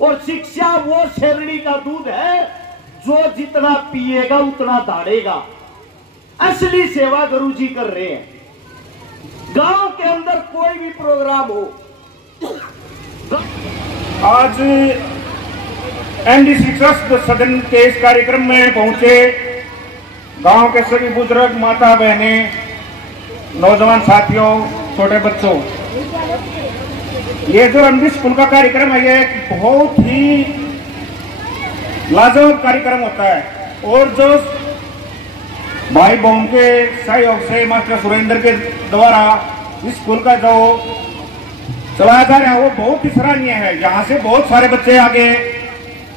और शिक्षा वो शेरड़ी का दूध है जो जितना पिएगा उतना दाढ़ेगा। असली सेवा गुरुजी कर रहे हैं। गांव के अंदर कोई भी प्रोग्राम हो, आज एनडीसी ट्रस्ट सदन के इस कार्यक्रम में पहुंचे गांव के सभी बुजुर्ग, माता बहनें, नौजवान साथियों, छोटे बच्चों, ये जो एमडी स्कूल का कार्यक्रम है ये एक बहुत ही लाजवाब कार्यक्रम होता है। और जो भाई बहन के सहयोग से मास्टर सुरेंद्र के द्वारा इस स्कूल का जो चलाया जा रहा है वो बहुत ही सराहनीय है। यहाँ से बहुत सारे बच्चे आगे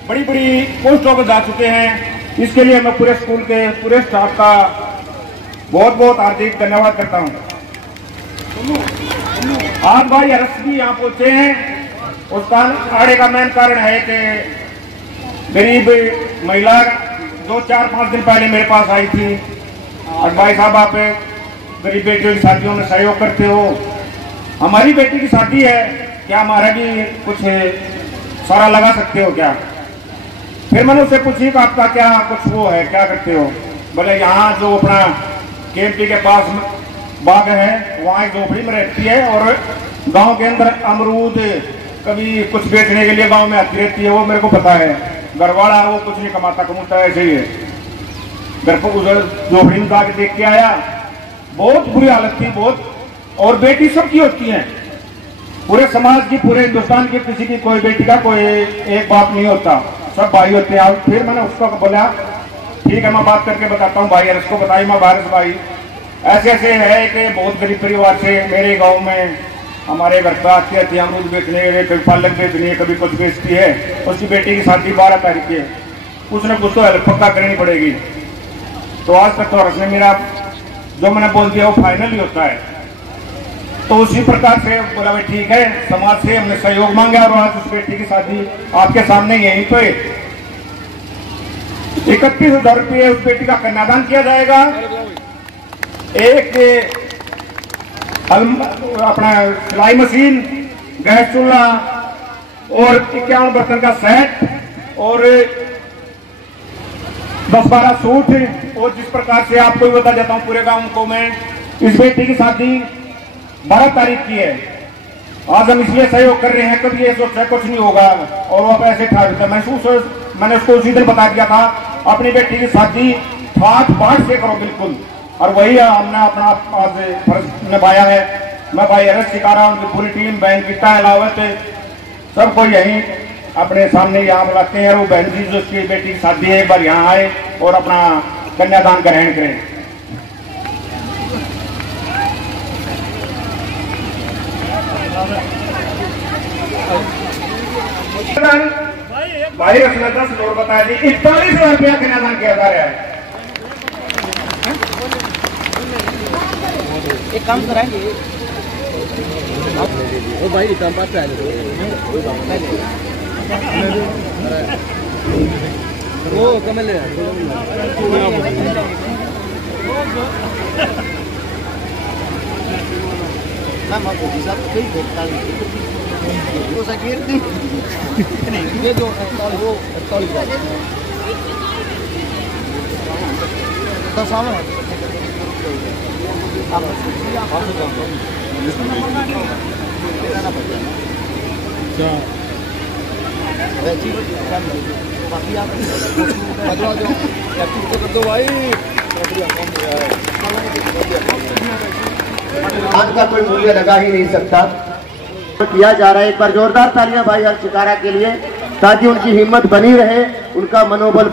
बड़ी बड़ी पोस्टों पर जा चुके हैं। इसके लिए मैं पूरे स्कूल के पूरे स्टाफ का बहुत बहुत हार्दिक धन्यवाद करता हूँ। आज भाई हर्ष भी यहाँ पहुंचे हैं, उसका आड़े का मेन कारण है कि गरीब महिला जो 4-5 दिन पहले मेरे पास आई थी और भाई साहब आप गरीब बेटियों की शादियों में सहयोग करते हो, हमारी बेटी की शादी है, क्या हमारा भी कुछ सारा लगा सकते हो क्या? फिर मैंने उससे पूछी कि आपका क्या कुछ वो है, क्या करते हो? बोले यहाँ जो अपना केएमपी के पास बाग है वहाँ एक झोपड़ी में रहती है और गांव के अंदर अमरूद कभी कुछ बेचने के लिए गांव में आती रहती है, वो मेरे को पता है। घरवाला वो कुछ नहीं कमाता ऐसे ही है। घर पर उधर झोपड़ी में जाके देख के आया, बहुत बुरी हालत थी बहुत। और बेटी सबकी होती है, पूरे समाज की, पूरे हिंदुस्तान की, किसी की कोई बेटी का कोई एक बाप नहीं होता, सब भाई होते हैं। फिर मैंने उसको बोला ठीक है मैं बात करके बताता हूँ भाई हर्ष को बताई, मैं भारत भाई ऐसे ऐसे है कि बहुत गरीब परिवार से मेरे गांव में हमारे घर पर आती है अमरूद बेचने, कभी पालक बेचनी है, कभी कुछ बेचती है। उसकी बेटी की शादी 12 तारीख की है, कुछ न कुछ तो हेल्प पक्का करनी पड़ेगी। तो आज तक तो हर्ष ने मेरा जो मैंने बोल दिया वो फाइनल ही होता है। तो उसी प्रकार से बोला भाई ठीक है, समाज से हमने सहयोग मांगा और आज उस बेटी की शादी आपके सामने यहीं पे 31,000 रुपये उस बेटी का कन्यादान किया जाएगा। एक अपना सिलाई मशीन, गैस चूल्हा और 51 बर्तन का सेट और 10-12 सूट। और जिस प्रकार से आपको भी बता देता हूँ पूरे गांव को, मैं इस बेटी की शादी 12 तारीख की है। आज हम इसलिए सहयोग कर रहे हैं, कभी ये सोचा कुछ नहीं होगा और वो ऐसे ठा देता। मैंने उसको उसी दिन बता दिया था अपनी बेटी की शादी ठाठ बाट से करो बिल्कुल, और वही हमने अपना आज फर्ज निभाया है। मैं भाई हर्ष शिकारा, उनकी पूरी टीम, बहन गीता अलावत, सबको यहीं अपने सामने यहाँ बुलाते हैं। और वो बहन जी जो उसकी बेटी की शादी है एक बार यहाँ आए और अपना कन्यादान ग्रहण करें। भाई हर्ष ने 10 और बताया जी 41,000 रुपया कन्यादान किया जा रहा है। एक काम कराएंगे वो भाई काम पास है वो कमल वो सकीर नहीं ये जो वो तो सामने कर दो भाई। आज का कोई मूल्य लगा ही नहीं सकता। तो किया जा रहा है, एक बार जोरदार तालियां भाई हर्ष शिकारा के लिए, ताकि उनकी हिम्मत बनी रहे, उनका मनोबल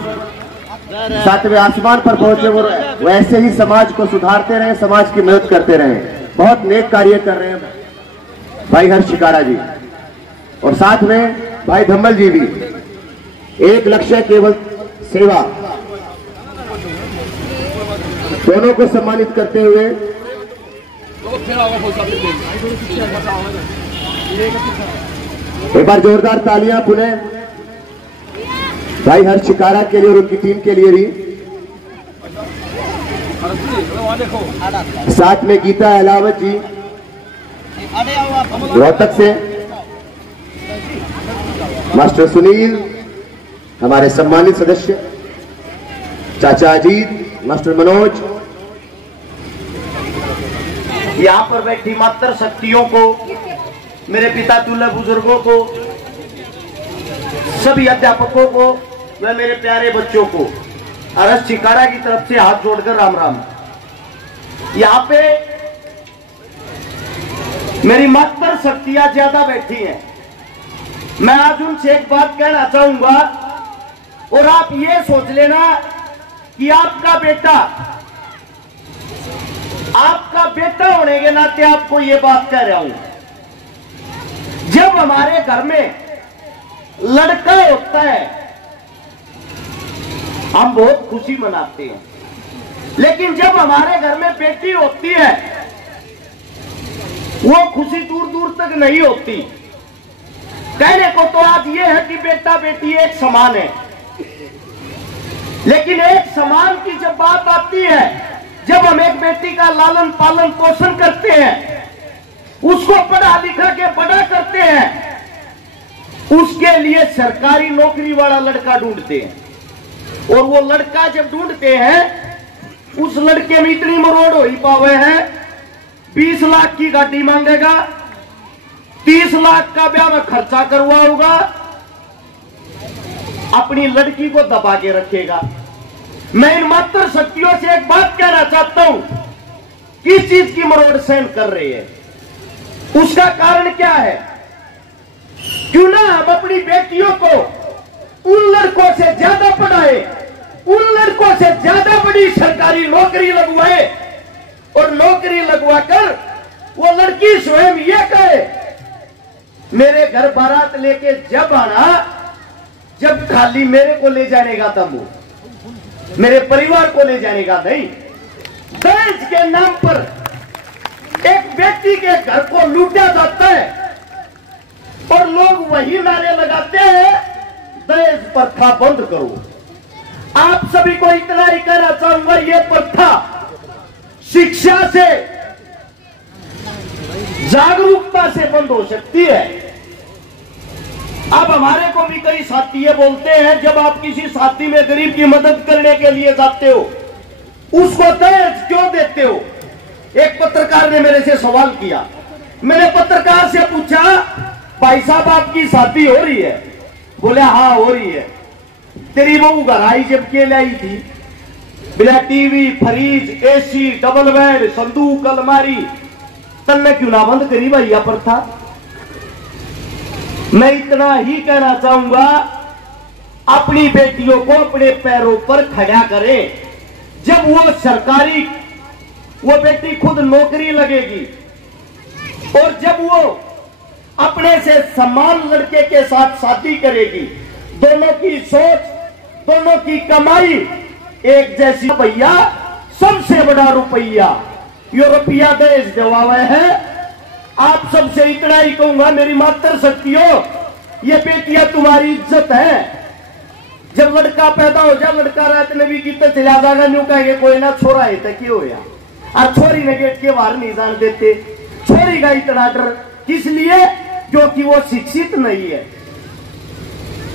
7वें आसमान पर पहुंचे, वो वैसे ही समाज को सुधारते रहे, समाज की मदद करते रहे। बहुत नेक कार्य कर रहे हैं भाई हर्ष शिकारा जी, और साथ में भाई धम्मल जी भी। एक लक्ष्य केवल सेवा, दोनों को सम्मानित करते हुए एक बार जोरदार तालियां पुनः भाई हर्ष शिकारा के लिए और उनकी टीम के लिए भी। साथ में गीता अलावत जी रोहतक से, मास्टर सुनील, हमारे सम्मानित सदस्य चाचा अजीत, मास्टर मनोज, यहाँ पर बैठी मातृ शक्तियों को, मेरे पिता तुल्य बुजुर्गों को, सभी अध्यापकों को व मेरे प्यारे बच्चों को अरस चिकारा की तरफ से हाथ जोड़कर राम राम। यहाँ पे मेरी मातृ शक्तियां ज्यादा बैठी हैं। मैं आज उनसे एक बात कहना चाहूंगा और आप ये सोच लेना कि आपका बेटा होने के नाते आपको ये बात कह रहा हूं। जब हमारे घर में लड़का होता है हम बहुत खुशी मनाते हैं, लेकिन जब हमारे घर में बेटी होती है वो खुशी दूर दूर तक नहीं होती। कहने को तो आज ये है कि बेटा बेटी एक समान है, लेकिन एक समान की जब बात आती है, जब हम एक बेटी का लालन पालन पोषण करते हैं, उसको पढ़ा लिखा के बड़ा करते हैं, उसके लिए सरकारी नौकरी वाला लड़का ढूंढते हैं। और वो लड़का जब ढूंढते हैं उस लड़के में इतनी मरोड़ हो ही पावे है, 20 लाख की गाड़ी मांगेगा, 30 लाख का ब्याह में खर्चा करवाऊंगा, अपनी लड़की को दबा के रखेगा। मैं इन मातृ शक्तियों से एक बात कहना चाहता हूं, किस चीज की मरोड़ सहन कर रही है, उसका कारण क्या है? क्यों ना हम अपनी बेटियों को उन लड़कों से ज्यादा पढ़ाए, उन लड़कों से ज्यादा बड़ी सरकारी नौकरी लगवाए, और नौकरी लगवाकर वो लड़की स्वयं ये कहे मेरे घर बारात लेके जब आना, जब खाली मेरे को ले जाने का तब वो मेरे परिवार को ले जाने का नहीं। दहेज के नाम पर एक व्यक्ति के घर को लूटा जाता है और लोग वही नारे लगाते हैं दहेज प्रथा बंद करो। आप सभी को इतना ही कहना चाहूंगा, ये प्रथा शिक्षा से, जागरूकता से बंद हो सकती है। अब हमारे को भी कई साथी ये बोलते हैं, जब आप किसी साथी में गरीब की मदद करने के लिए जाते हो उसको दहेज क्यों देते हो? एक पत्रकार ने मेरे से सवाल किया। मैंने पत्रकार से पूछा, भाई साहब आपकी शादी हो रही है? बोले हाँ हो रही है। तेरी बहू घर आई जब के लाई थी, बिना TV, fridge, AC, double bed, संदूक, अलमारी, तन्ने क्यों ना बंद करी भैया प्रथा? मैं इतना ही कहना चाहूंगा, अपनी बेटियों को अपने पैरों पर खड़ा करें। जब वो बेटी खुद नौकरी लगेगी और जब वो अपने से समान लड़के के साथ शादी करेगी, दोनों की सोच, दोनों की कमाई एक जैसी, भैया सबसे बड़ा रुपया यूरोपिया देश जवाब है। आप सबसे इतना ही कहूंगा, मेरी मातृ शक्तियों, ये बेटियां तुम्हारी इज्जत है। जब लड़का पैदा हो जाए, लड़का रात में भी कितने चला जाएगा, न्यू कहेंगे कोई ना छोरा है तो क्यों होया, और छोरी ने गेट के बाहर नहीं जान देते। छोरी का इतना डर किस लिए? क्योंकि वो शिक्षित नहीं है।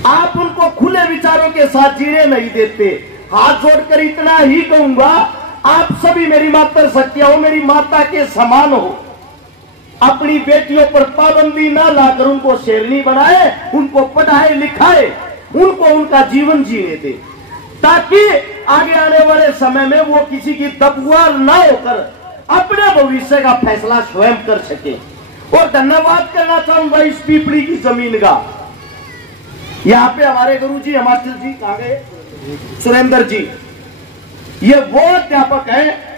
आप उनको खुले विचारों के साथ जीने नहीं देते। हाथ जोड़कर इतना ही कहूंगा, आप सभी मेरी मातृ शक्तियां हो, मेरी माता के समान हो। अपनी बेटियों पर पाबंदी ना लाकर उनको शेरनी बनाए, उनको पढ़ाए लिखाए, उनको उनका जीवन जीने दे, ताकि आगे आने वाले समय में वो किसी की दबुआर ना होकर अपने भविष्य का फैसला स्वयं कर सके। और धन्यवाद करना चाहूंगा इस पीपड़ी की जमीन का। यहाँ पे हमारे गुरुजी हिमाचल जी कहाँ गए, सुरेंद्र जी, ये वो अध्यापक है।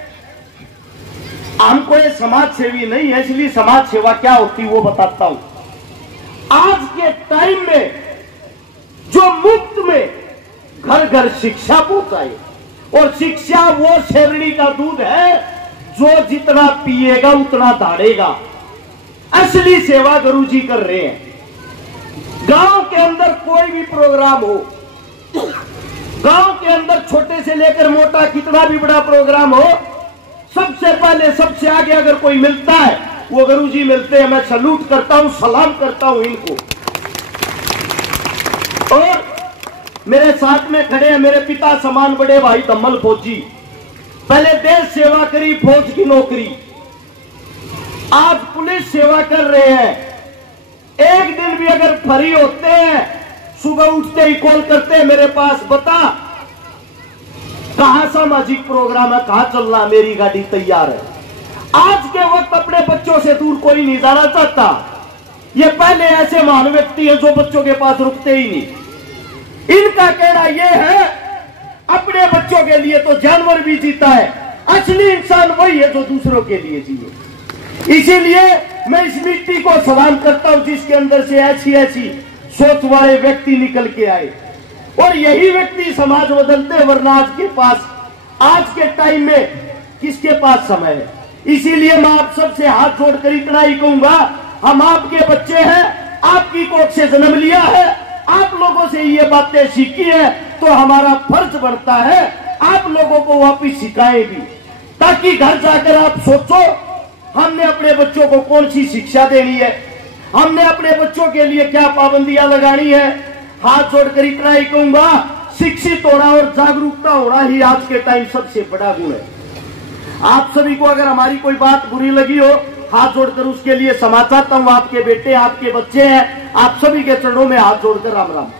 हमको ये समाज सेवी नहीं है, इसलिए समाज सेवा क्या होती वो बताता हूं। आज के टाइम में जो मुफ्त में घर घर शिक्षा पहुंचाए, और शिक्षा वो शेरनी का दूध है जो जितना पिएगा उतना दाढ़ेगा। असली सेवा गुरुजी कर रहे हैं। गांव के अंदर कोई भी प्रोग्राम हो, गांव के अंदर छोटे से लेकर मोटा कितना भी बड़ा प्रोग्राम हो, सबसे पहले सबसे आगे अगर कोई मिलता है वो गुरुजी मिलते हैं। मैं सैल्यूट करता हूं, सलाम करता हूं इनको। मेरे साथ में खड़े हैं मेरे पिता समान बड़े भाई धम्मल फौजी, पहले देश सेवा करी, फौज की नौकरी, आज पुलिस सेवा कर रहे हैं। एक दिन भी अगर फ्री होते हैं, सुबह उठते ही कॉल करते हैं मेरे पास, बता कहां सामाजिक प्रोग्राम है, कहां चलना, मेरी गाड़ी तैयार है। आज के वक्त अपने बच्चों से दूर कोई नहीं जाना चाहता। ये पहले ऐसे महान व्यक्ति हैं जो बच्चों के पास रुकते ही नहीं। इनका कहना यह है अपने बच्चों के लिए तो जानवर भी जीता है, असली इंसान वही है जो दूसरों के लिए जिए। इसीलिए मैं इस मिट्टी को सलाम करता हूं जिसके अंदर से ऐसी ऐसी सोच वाले व्यक्ति निकल के आए, और यही व्यक्ति समाज बदलते, वरना आज के पास आज के टाइम में किसके पास समय है। इसीलिए मैं आप सबसे हाथ जोड़कर इतना ही कहूंगा, हम आपके बच्चे हैं, आपकी कोख से जन्म लिया है, आप लोगों से ये बातें सीखी है, तो हमारा फर्ज बनता है आप लोगों को वापिस सिखाएं भी, ताकि घर जाकर आप सोचो हमने अपने बच्चों को कौन सी शिक्षा देनी है, हमने अपने बच्चों के लिए क्या पाबंदियां लगानी है। हाथ जोड़कर इतना ही कहूंगा, शिक्षित होना और जागरूकता होना ही आज के टाइम सबसे बड़ा गुण है। आप सभी को अगर हमारी कोई बात बुरी लगी हो, हाथ जोड़कर उसके लिए क्षमा चाहता हूं। आपके बेटे आपके बच्चे हैं, आप सभी के चरणों में हाथ जोड़कर राम राम।